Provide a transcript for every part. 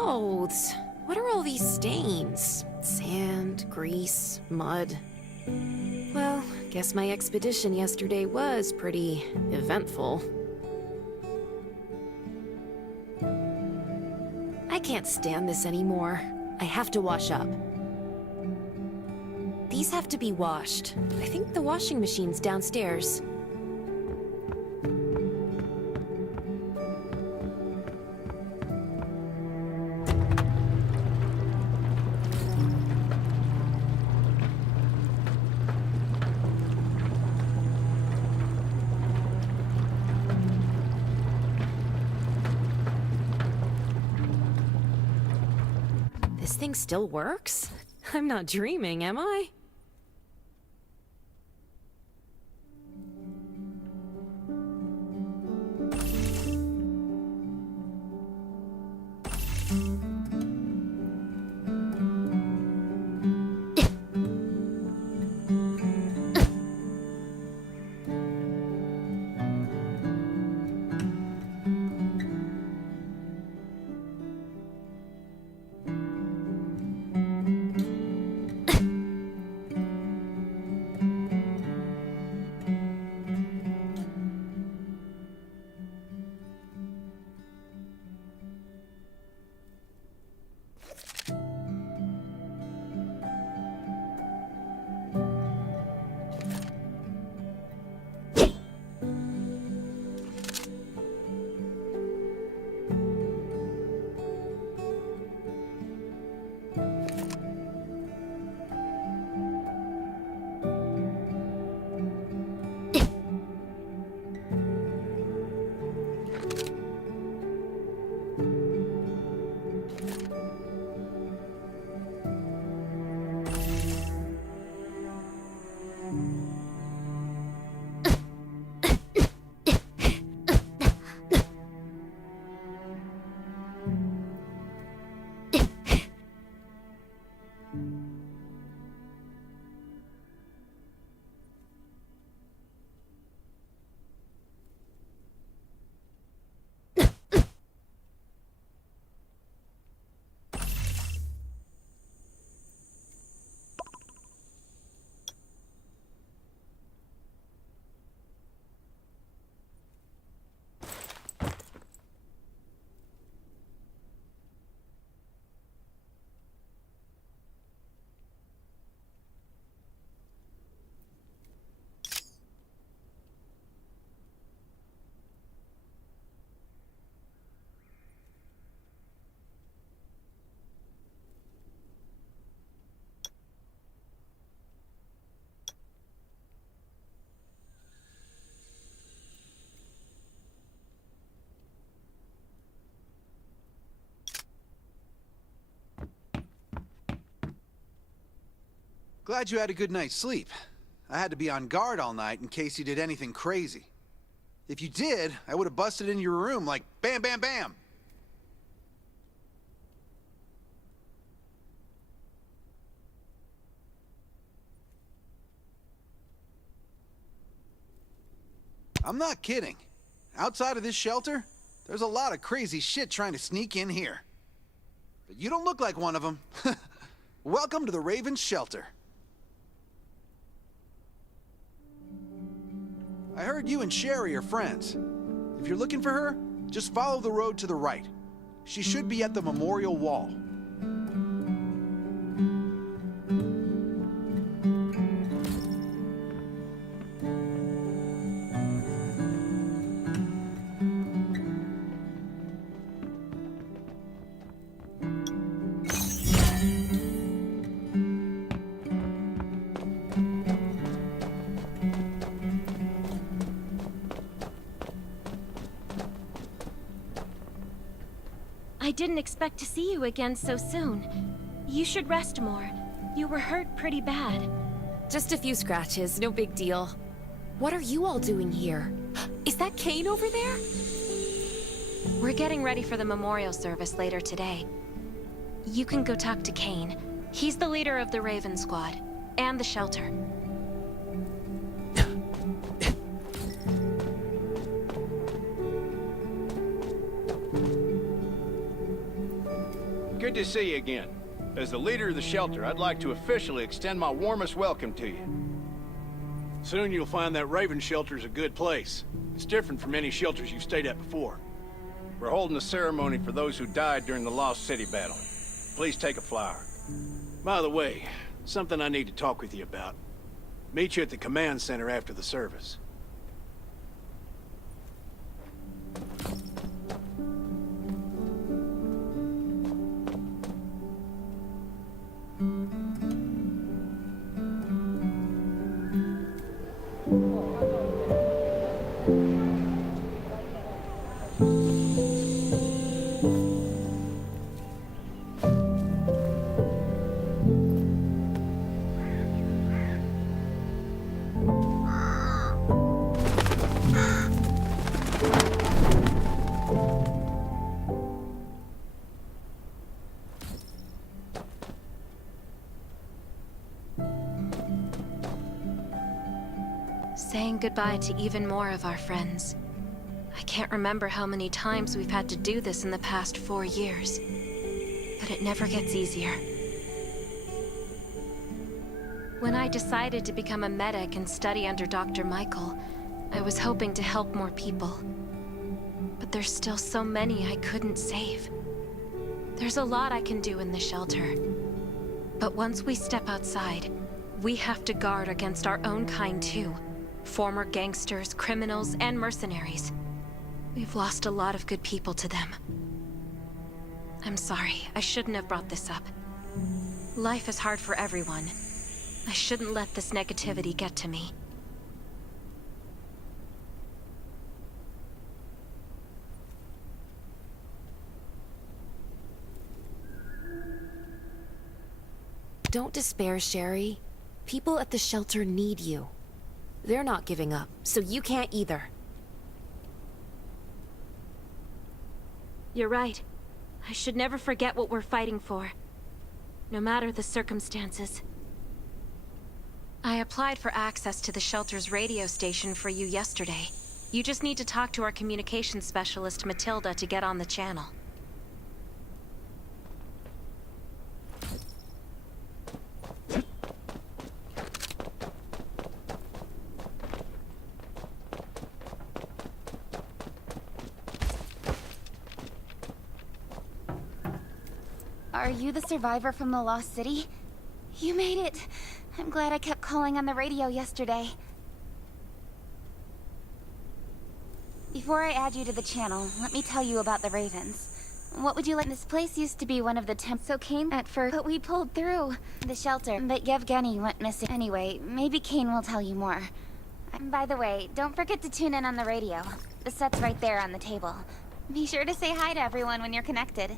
clothes. What are all these stains? Sand, grease, mud. Well, guess my expedition yesterday was pretty eventful. I can't stand this anymore. I have to wash up. These have to be washed. I think the washing machine's downstairs. This thing still works? I'm not dreaming, am I? Glad you had a good night's sleep. I had to be on guard all night in case you did anything crazy. If you did, I would have busted in your room like bam, bam, bam. I'm not kidding. Outside of this shelter, there's a lot of crazy shit trying to sneak in here. But you don't look like one of them. Welcome to the Raven's shelter. I heard you and Sherry are friends. If you're looking for her, just follow the road to the right. She should be at the memorial wall. I didn't expect to see you again so soon. You should rest more. You were hurt pretty bad. Just a few scratches, no big deal. What are you all doing here? Is that Kane over there? We're getting ready for the memorial service later today. You can go talk to Kane. He's the leader of the Raven Squad, and the shelter. Good to see you again. As the leader of the shelter, I'd like to officially extend my warmest welcome to you. Soon you'll find that Raven shelter's a good place. It's different from any shelters you've stayed at before. We're holding a ceremony for those who died during the Lost City battle. Please take a flower. By the way, something I need to talk with you about. Meet you at the command center after the service. Saying goodbye to even more of our friends. I can't remember how many times we've had to do this in the past 4 years. But it never gets easier. When I decided to become a medic and study under Dr. Michael, I was hoping to help more people. But there's still so many I couldn't save. There's a lot I can do in the shelter. But once we step outside, we have to guard against our own kind too. Former gangsters, criminals, and mercenaries. We've lost a lot of good people to them. I'm sorry, I shouldn't have brought this up. Life is hard for everyone. I shouldn't let this negativity get to me. Don't despair, Sherry. People at the shelter need you. They're not giving up, so you can't either. You're right. I should never forget what we're fighting for. No matter the circumstances. I applied for access to the shelter's radio station for you yesterday. You just need to talk to our communications specialist, Matilda, to get on the channel. Are you the survivor from the Lost City? You made it. I'm glad I kept calling on the radio yesterday. Before I add you to the channel, let me tell you about the Ravens. What would you like? This place used to be one of the so Kane at first, but we pulled through the shelter, but Yevgeny went missing. Anyway, maybe Kane will tell you more. By the way, don't forget to tune in on the radio. The set's right there on the table. Be sure to say hi to everyone when you're connected.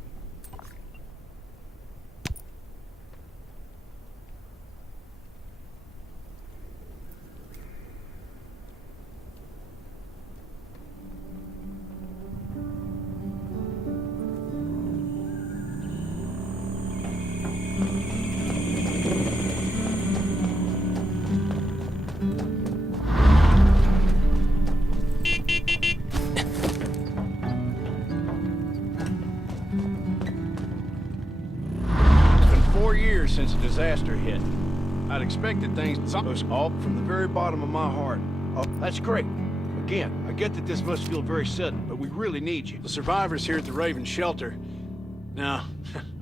Since the disaster hit. I'd expected things all from the very bottom of my heart. Oh, that's great. Again, I get that this must feel very sudden, but we really need you. The survivors here at the Raven shelter. No,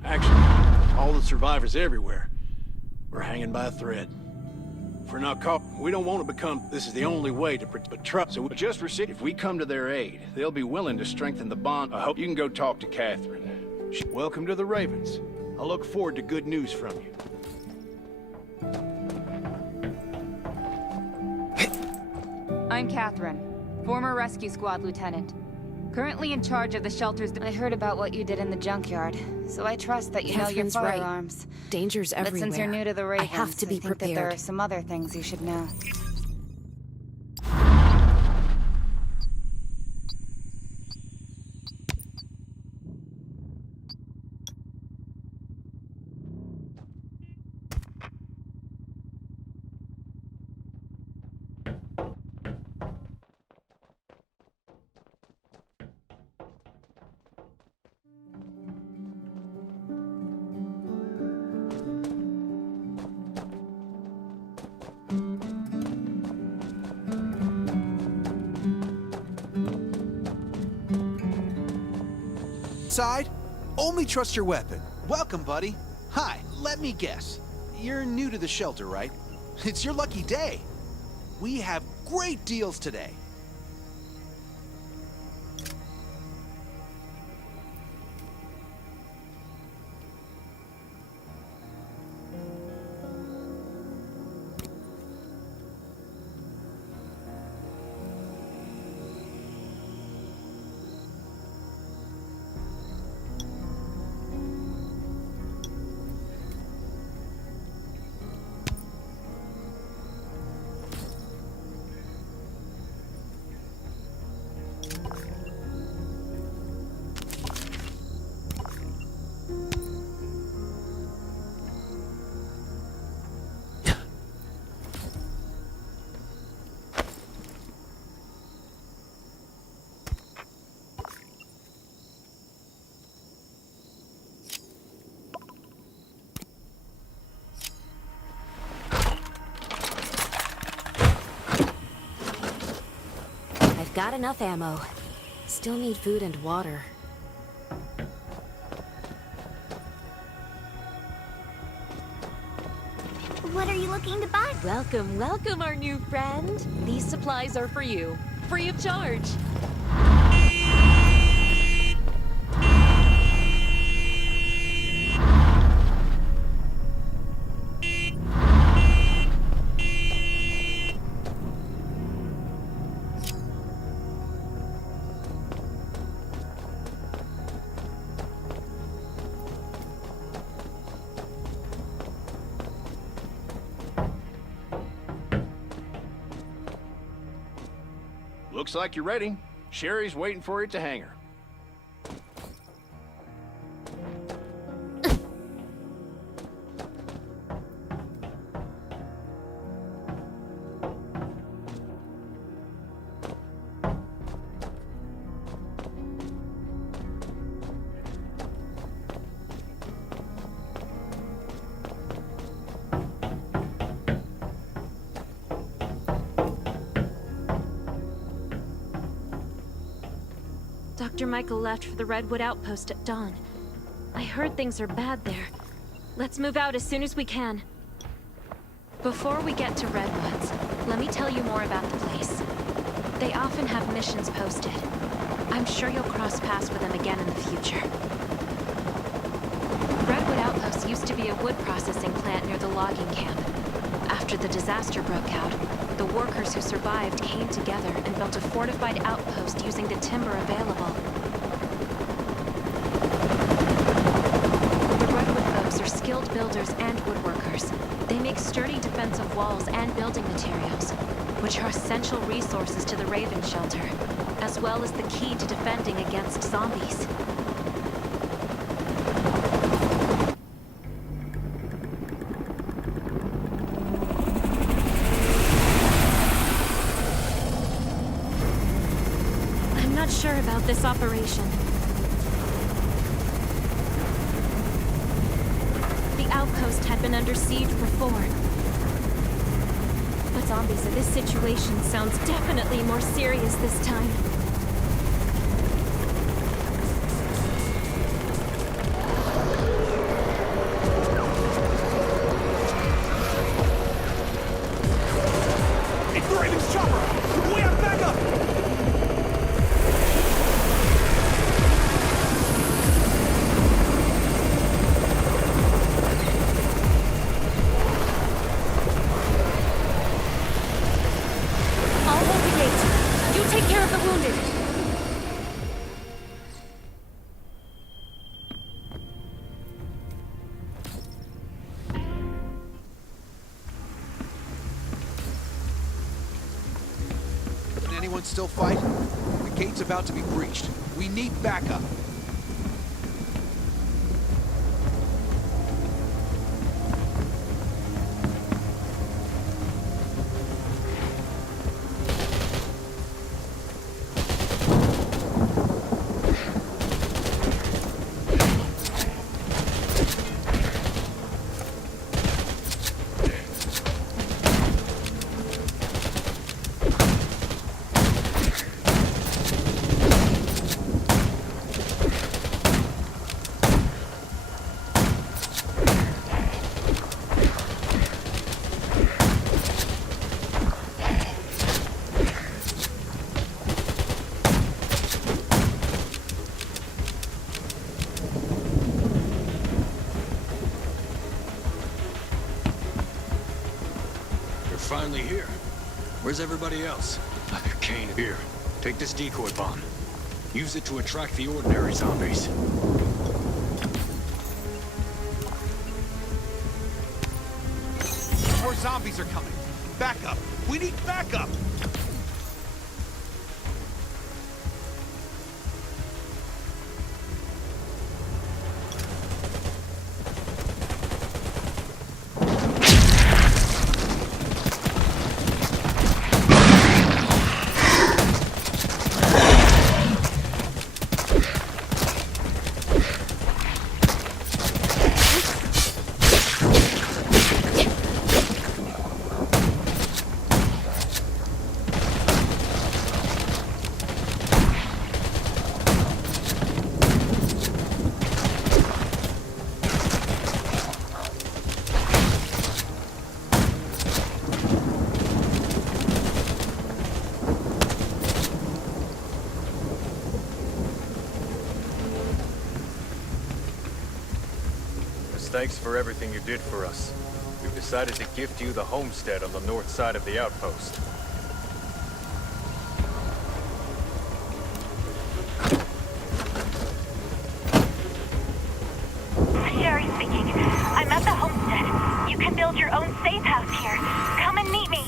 actually, all the survivors everywhere. We're hanging by a thread. If we're not caught, we don't want to become. This is the only way to trust. So just receive. If we come to their aid, they'll be willing to strengthen the bond. I hope you can go talk to Catherine. Welcome to the Ravens. I look forward to good news from you. I'm Catherine, former rescue squad lieutenant. Currently in charge of the shelters. I heard about what you did in the junkyard, so I trust that you know your Catherine's right. firearms. Danger's But everywhere. since you're new to the Ravens, I have to be think that there prepared. are some other things you should know. inside? Only trust your weapon. Welcome, buddy. Hi, let me guess. You're new to the shelter, right? It's your lucky day. We have great deals today. I've got enough ammo. Still need food and water. What are you looking to buy? Welcome, welcome, our new friend. These supplies are for you, free of charge. Looks like you're ready. Sherry's waiting for you at the hangar. Dr. Michael left for the Redwood Outpost at dawn. I heard things are bad there. Let's move out as soon as we can. Before we get to Redwoods, let me tell you more about the place. They often have missions posted. I'm sure you'll cross paths with them again in the future. Redwood Outpost used to be a wood processing plant near the logging camp. After the disaster broke out, the workers who survived came together and built a fortified outpost using the timber available. The Redwood folks are skilled builders and woodworkers. They make sturdy defensive walls and building materials, which are essential resources to the Raven Shelter, as well as the key to defending against zombies. Sure about this operation. The outpost had been under siege before. But zombies in this situation sounds definitely more serious this time. It's the Raven's chopper! We have backup! Take care of the wounded. Can anyone still fight? The gate's about to be breached. We need backup. Where's everybody else? Kane, here. Take this decoy bomb. Use it to attract the ordinary zombies. More zombies are coming. Backup. We need backup. Thanks for everything you did for us. We've decided to gift you the homestead on the north side of the outpost. Sherry speaking. I'm at the homestead. You can build your own safe house here. Come and meet me.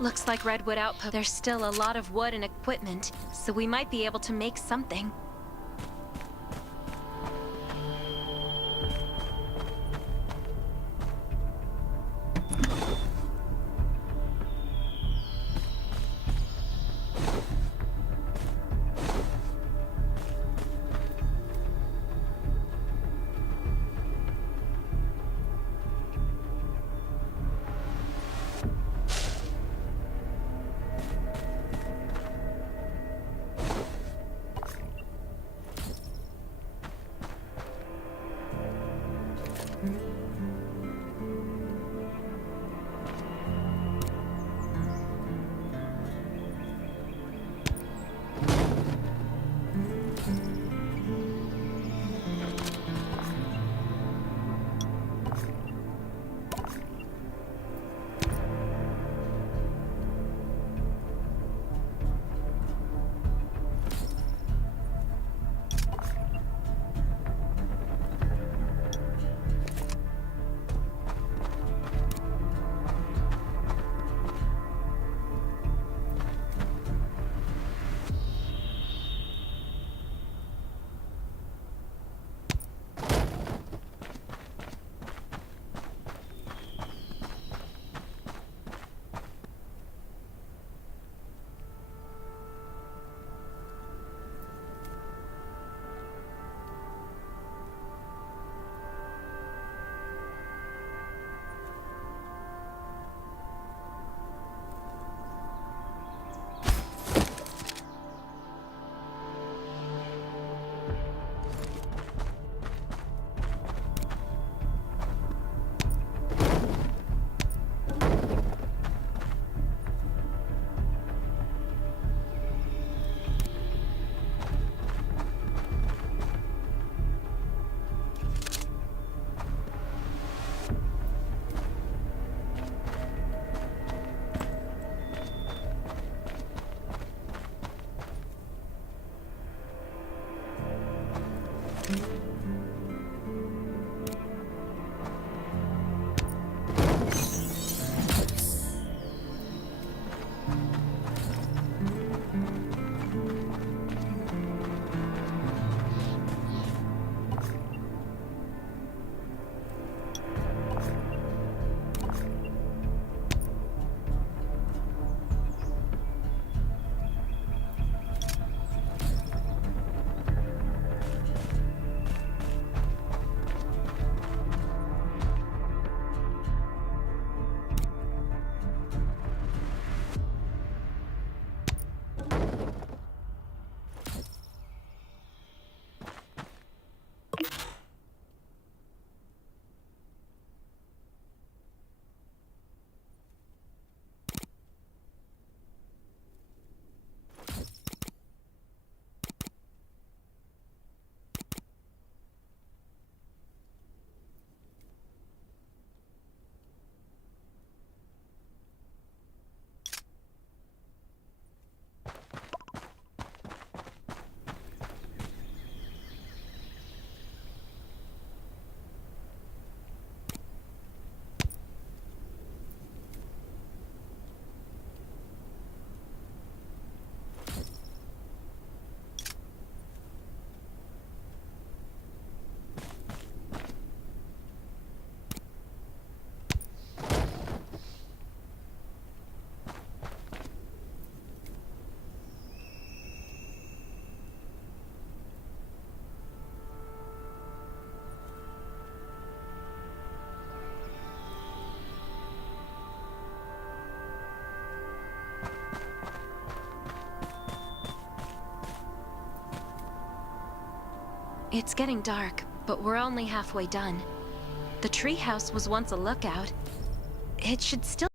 Looks like Redwood Outpost. There's still a lot of wood and equipment, so we might be able to make something. It's getting dark, but we're only halfway done. The treehouse was once a lookout. It should still